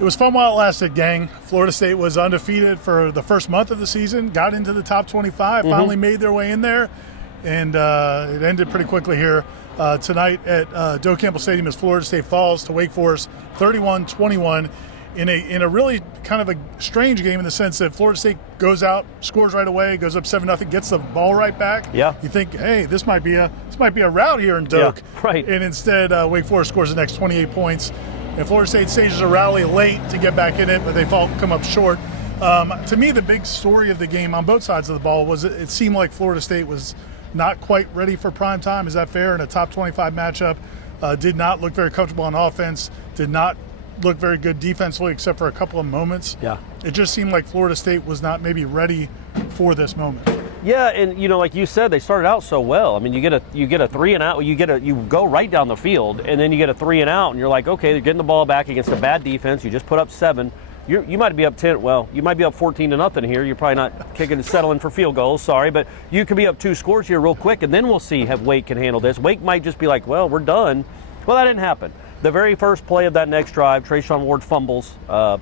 It was fun while it lasted, gang. Florida State was undefeated for the first month of the season, got into the top 25, finally made their way in there, and it ended pretty quickly here. Tonight at Doak Campbell Stadium as Florida State falls to Wake Forest 31-21 in a really kind of a strange game in the sense that Florida State goes out, scores right away, goes up 7-0, gets the ball right back. Yeah. You think, hey, this might be a rout here in Doak. Yeah, right. And instead, Wake Forest scores the next 28 points. And Florida State stages a rally late to get back in it, but they come up short. To me, the big story of the game on both sides of the ball was it seemed like Florida State was not quite ready for prime time. Is that fair? In a top 25 matchup, did not look very comfortable on offense, did not look very good defensively except for a couple of moments. Yeah. It just seemed like Florida State was not maybe ready for this moment. Yeah, and like you said, they started out so well. I mean, you get a 3 and out. You go right down the field, and then you get a 3 and out, and you're like, okay, they're getting the ball back against a bad defense. You just put up 7. You might be up 10. Well, you might be up 14-0 here. You're probably not settling for field goals. Sorry, but you could be up 2 scores here real quick, and then we'll see if Wake can handle this. Wake might just be like, well, we're done. Well, that didn't happen. The very first play of that next drive, Trayshawn Ward fumbles.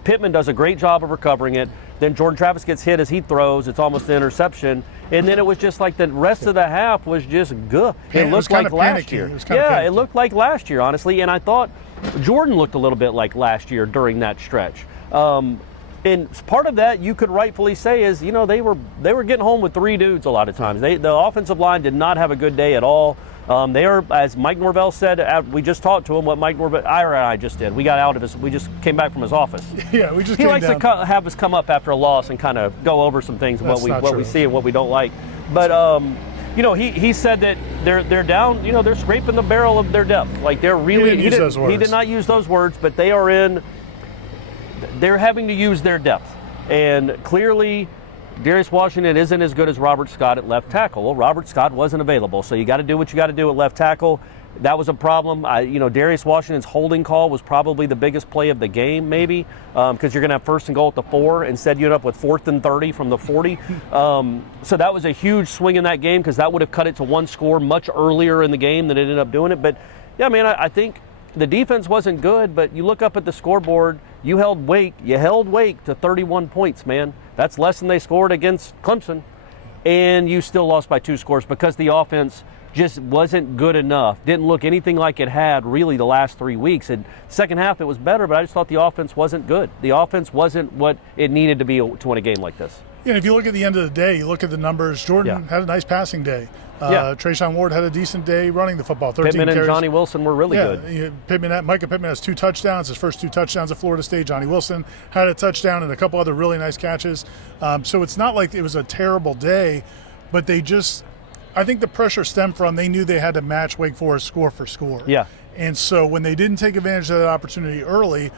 Pittman does a great job of recovering it. Then Jordan Travis gets hit as he throws. It's almost an interception. And then it was just like the rest of the half was just good. It looked like last year. Yeah, it looked like last year, honestly. And I thought Jordan looked a little bit like last year during that stretch. And part of that you could rightfully say is, they were getting home with 3 dudes a lot of times. The offensive line did not have a good day at all. They are, as Mike Norvell said, we just talked to him. What Mike Norvell, Ira and I just did. We got out of his. We just came back from his office. Yeah, we just. He likes to have us come up after a loss and kind of go over some things, what we see and what we don't like. But he said that they're down. They're scraping the barrel of their depth. Like they're really. He did not use those words, but they are in. They're having to use their depth, and clearly. Darius Washington isn't as good as Robert Scott at left tackle. Well, Robert Scott wasn't available, so you got to do what you got to do at left tackle. That was a problem. Darius Washington's holding call was probably the biggest play of the game, maybe, because you're going to have 1st and goal at the 4. Instead, you end up with 4th and 30 from the 40. So that was a huge swing in that game because that would have cut it to 1 score much earlier in the game than it ended up doing it. But, yeah, man, I think the defense wasn't good, but you look up at the scoreboard, you held Wake to 31 points, man. That's less than they scored against Clemson, and you still lost by 2 scores because the offense just wasn't good enough. Didn't look anything like it had really the last 3 weeks. And second half it was better, but I just thought the offense wasn't good. The offense wasn't what it needed to be to win a game like this. Yeah, if you look at the end of the day, you look at the numbers, Jordan had a nice passing day. Trayshawn Ward had a decent day running the football. 13 Pittman carries. And Johnny Wilson were really good. Micah Pittman has 2 touchdowns, his first 2 touchdowns at Florida State. Johnny Wilson had a touchdown and a couple other really nice catches. So it's not like it was a terrible day, but I think the pressure stemmed from they knew they had to match Wake Forest score for score. Yeah. And so when they didn't take advantage of that opportunity early,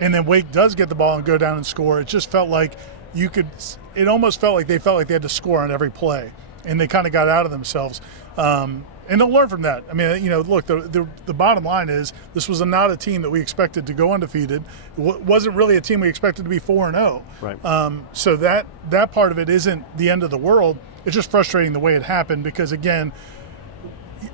and then Wake does get the ball and go down and score, it just felt like it almost felt like they had to score on every play. And they kind of got out of themselves. And they'll learn from that. I mean, look, the bottom line is this was not a team that we expected to go undefeated. It wasn't really a team we expected to be 4-0. Right. So that part of it isn't the end of the world. It's just frustrating the way it happened because, again,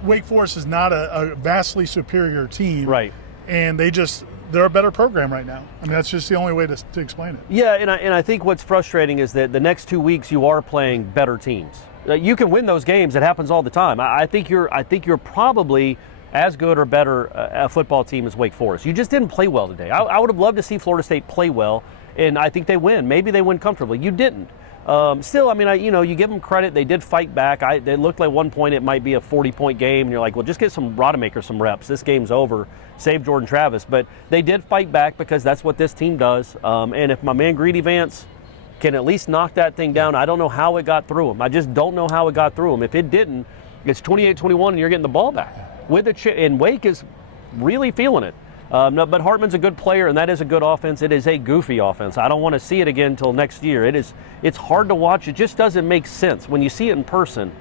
Wake Forest is not a vastly superior team. Right. And they're a better program right now. I mean, that's just the only way to explain it. Yeah, and I think what's frustrating is that the next 2 weeks you are playing better teams. You can win those games. It happens all the time. I think you're probably as good or better a football team as Wake Forest. You just didn't play well today. I would have loved to see Florida State play well, and I think they win. Maybe they win comfortably. You didn't. Still, I mean, you give them credit. They did fight back. It looked like one point it might be a 40-point game, and you're like, well, just get some Rodemaker some reps. This game's over. Save Jordan Travis. But they did fight back because that's what this team does. And if my man Greedy Vance can at least knock that thing down, I don't know how it got through him. I just don't know how it got through him. If it didn't, it's 28-21, and you're getting the ball back. And Wake is really feeling it. But Hartman's a good player, and that is a good offense. It is a goofy offense. I don't want to see it again until next year. It's hard to watch. It just doesn't make sense when you see it in person.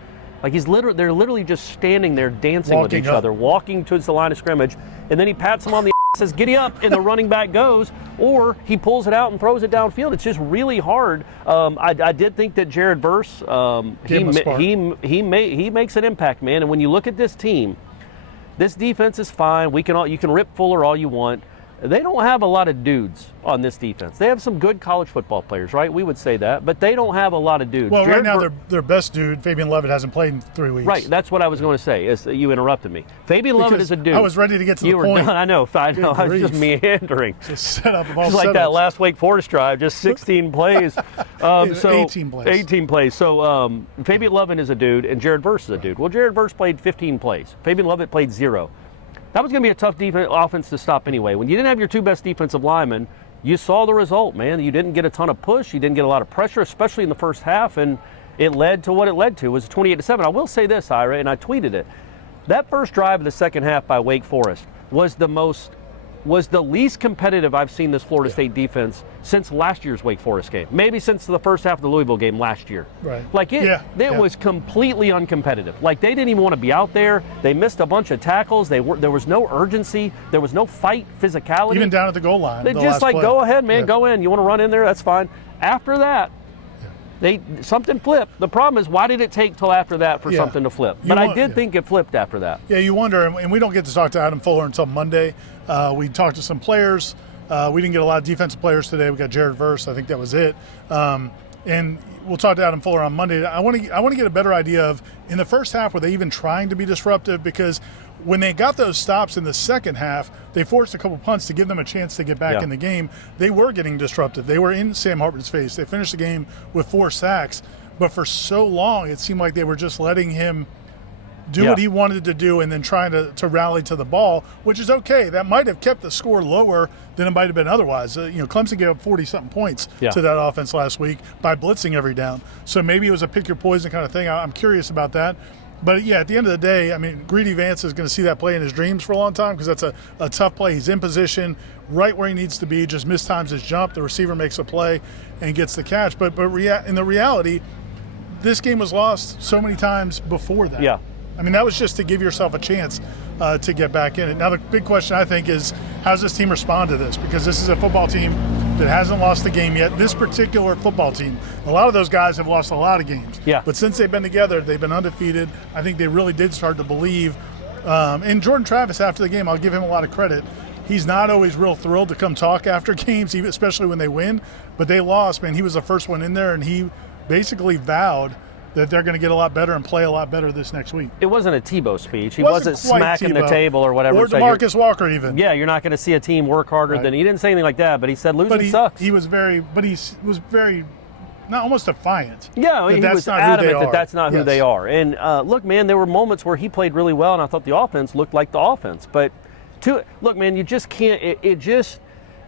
Like they're literally just standing there dancing with each other, walking towards the line of scrimmage, and then he pats them on the says, "Giddy up," and the running back goes, or he pulls it out and throws it downfield. It's just really hard. I did think that Jared Verse, he makes an impact, man. And when you look at this team, this defense is fine. You can rip Fuller all you want. they don't have a lot of dudes on this defense. They have some good college football players, right? We would say that, but they don't have a lot of dudes. Well, right now their best dude, Fabian Levitt, hasn't played in 3 weeks. Right, that's what I was going to say. You interrupted me. Fabian Levitt is a dude. I was ready to get to the point. You were done. I know. I was just meandering. Just set up of all It's like that last Wake Forest drive, just 16 plays. 18 plays. 18 plays. So Fabian Levitt is a dude, and Jared Verse is a dude. Well, Jared Verse played 15 plays. Fabian Levitt played 0. That was going to be a tough offense to stop anyway. When you didn't have your 2 best defensive linemen, you saw the result, man. You didn't get a ton of push. You didn't get a lot of pressure, especially in the first half, and it led to what it led to. It was 28-7. I will say this, Ira, and I tweeted it. That first drive of the second half by Wake Forest was the least competitive I've seen this Florida State defense since last year's Wake Forest game. Maybe since the first half of the Louisville game last year. Right. Like it was completely uncompetitive. Like they didn't even want to be out there. They missed a bunch of tackles. There was no urgency. There was no fight physicality. Even down at the goal line. They just like, go ahead, man, go in. You want to run in there? That's fine. After that, something flipped. The problem is, why did it take till after that for something to flip? But I did think it flipped after that. Yeah, you wonder, and we don't get to talk to Adam Fuller until Monday. We talked to some players. We didn't get a lot of defensive players today. We got Jared Verse. I think that was it. And we'll talk to Adam Fuller on Monday. I want to get a better idea of, in the first half, were they even trying to be disruptive? Because when they got those stops in the second half, they forced a couple punts to give them a chance to get back in the game. They were getting disruptive. They were in Sam Hartman's face. They finished the game with 4 sacks. But for so long, it seemed like they were just letting him do what he wanted to do and then trying to rally to the ball, which is okay. That might have kept the score lower than it might have been otherwise. Clemson gave up 40-something points to that offense last week by blitzing every down. So maybe it was a pick-your-poison kind of thing. I'm curious about that. But, at the end of the day, I mean, Greedy Vance is going to see that play in his dreams for a long time because that's a tough play. He's in position right where he needs to be, just mistimes his jump. The receiver makes a play and gets the catch. But in the reality, this game was lost so many times before that. Yeah. I mean, that was just to give yourself a chance to get back in it. Now, the big question, I think, is how does this team respond to this? Because this is a football team that hasn't lost a game yet. This particular football team, a lot of those guys have lost a lot of games. Yeah. But since they've been together, they've been undefeated. I think they really did start to believe. And Jordan Travis, after the game, I'll give him a lot of credit. He's not always real thrilled to come talk after games, especially when they win. But they lost, man. He was the first one in there, and he basically vowed that they're going to get a lot better and play a lot better this next week. It wasn't a Tebow speech. He wasn't smacking the table or whatever. Or DeMarcus Walker even. Yeah, you're not going to see a team work harder than he didn't say anything like that, but he said losing sucks. He was very not almost defiant. Yeah, he was adamant that that's not who they are. And look, man, there were moments where he played really well, and I thought the offense looked like the offense. But look, man, you just can't.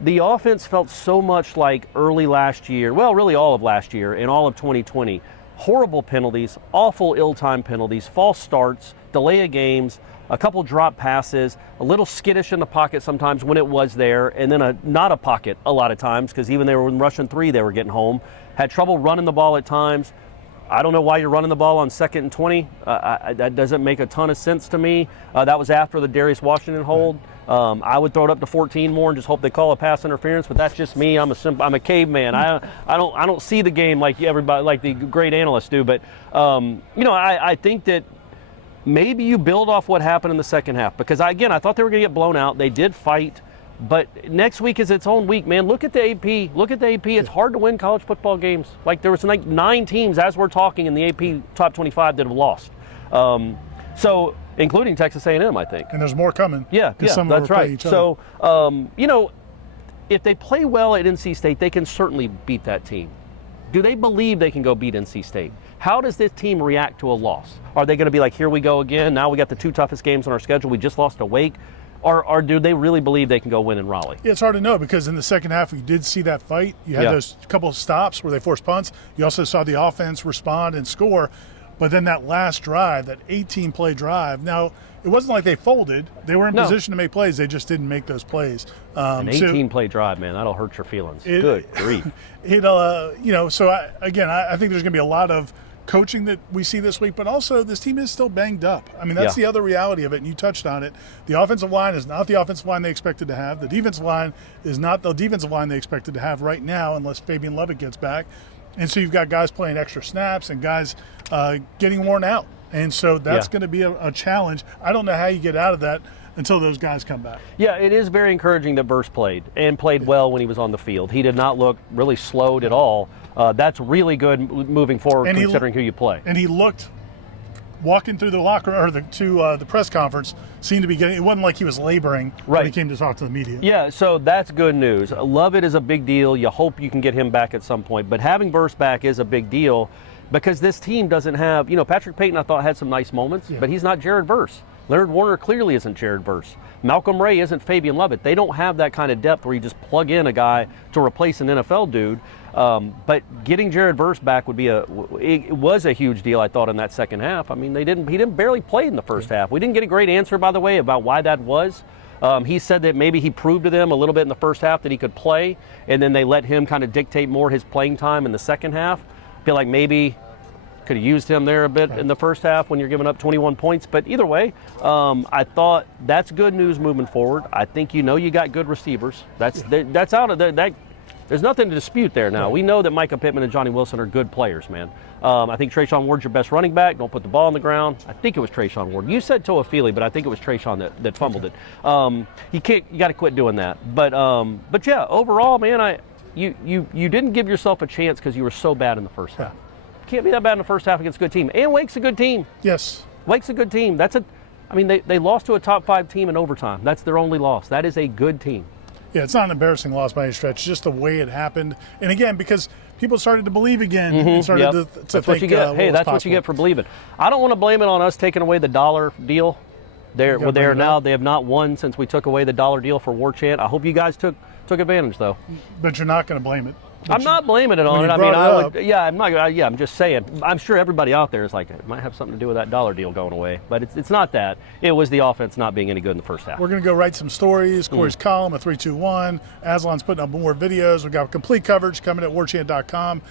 The offense felt so much like early last year. Well, really all of last year and all of 2020. Horrible penalties, awful ill-timed penalties, false starts, delay of games, a couple drop passes, a little skittish in the pocket sometimes when it was there, and then not a pocket a lot of times because even they were in rushing 3, they were getting home. Had trouble running the ball at times. I don't know why you're running the ball on 2nd and 20. That doesn't make a ton of sense to me. That was after the Darius Washington hold. I would throw it up to 14 more and just hope they call a pass interference. But that's just me. I'm a caveman. I don't see the game like everybody, like the great analysts do. But I think that maybe you build off what happened in the second half because I thought they were going to get blown out. They did fight. But next week is its own week, man. Look at the AP. It's hard to win college football games. Like there was like 9 teams as we're talking in the AP top 25 that have lost. So including Texas A&M, I think. And there's more coming. Yeah, that's right. So, if they play well at NC State, they can certainly beat that team. Do they believe they can go beat NC State? How does this team react to a loss? Are they going to be like, here we go again? Now we got the 2 toughest games on our schedule. We just lost to Wake. Or do they really believe they can go win in Raleigh? Yeah, it's hard to know because in the second half we did see that fight. You had those couple of stops where they forced punts. You also saw the offense respond and score. But then that last drive, that 18-play drive, now it wasn't like they folded. They were in position to make plays. They just didn't make those plays. An 18-play drive, man, that'll hurt your feelings. Good grief. So I think there's going to be a lot of coaching that we see this week, but also this team is still banged up. I mean, that's the other reality of it, and you touched on it. The offensive line is not the offensive line they expected to have. The defensive line is not the defensive line they expected to have right now unless Fabian Levitt gets back. And so you've got guys playing extra snaps and guys getting worn out. And so that's going to be a challenge. I don't know how you get out of that. until those guys come back. Yeah, it is very encouraging that Verse played and played well when he was on the field. He did not look really slowed at all. That's really good moving forward, and considering who you play. And he looked, walking through the locker or the press conference, seemed to be getting. It wasn't like he was laboring when he came to talk to the media. Yeah, so that's good news. Lovett is a big deal. You hope you can get him back at some point, but having Verse back is a big deal because this team doesn't have. Patrick Payton I thought had some nice moments, but he's not Jared Verse. Leonard Warner clearly isn't Jared Verse. Malcolm Ray isn't Fabian Lovett. They don't have that kind of depth where you just plug in a guy to replace an NFL dude. But getting Jared Verse back it was a huge deal, I thought, in that second half. I mean, he didn't barely play in the first half. We didn't get a great answer, by the way, about why that was. He said that maybe he proved to them a little bit in the first half that he could play, and then they let him kind of dictate more his playing time in the second half. I feel like maybe could have used him there a bit in the first half when you're giving up 21 points. But either way, I thought that's good news moving forward. I think you got good receivers. That's out of there. There's nothing to dispute there now. We know that Micah Pittman and Johnny Wilson are good players, man. I think Trayshawn Ward's your best running back. Don't put the ball on the ground. I think it was Trayshawn Ward. You said Toafili, but I think it was Trayshawn that fumbled it. You got to quit doing that. But yeah, overall, man, you didn't give yourself a chance because you were so bad in the first half. Can't be that bad in the first half against a good team. And Wake's a good team. Yes. Wake's a good team. They lost to a top 5 team in overtime. That's their only loss. That is a good team. Yeah, it's not an embarrassing loss by any stretch, just the way it happened. And again, because people started to believe again and started to that's think what you get. Hey, that's possible. what you get for believing. I don't want to blame it on us taking away the dollar deal. They have not won since we took away the dollar deal for Warchant. I hope you guys took advantage, though. But you're not going to blame it. I'm not blaming it on it. I'm just saying. I'm sure everybody out there is like, it might have something to do with that dollar deal going away. But it's not that. It was the offense not being any good in the first half. We're going to go write some stories. Corey's column, a 3-2-1. Aslan's putting up more videos. We've got complete coverage coming at warchant.com.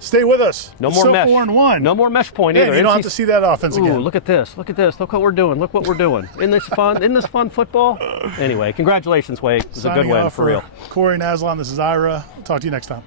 Stay with us. No more mesh. 4-1. No more mesh point either. You don't have to see that offense again. Look at this. Look what we're doing. Look what we're doing. Isn't this fun? Isn't this fun football? Anyway, congratulations, Wade. It was a good win, for real. Corey and Aslan, this is Ira. Talk to you next time.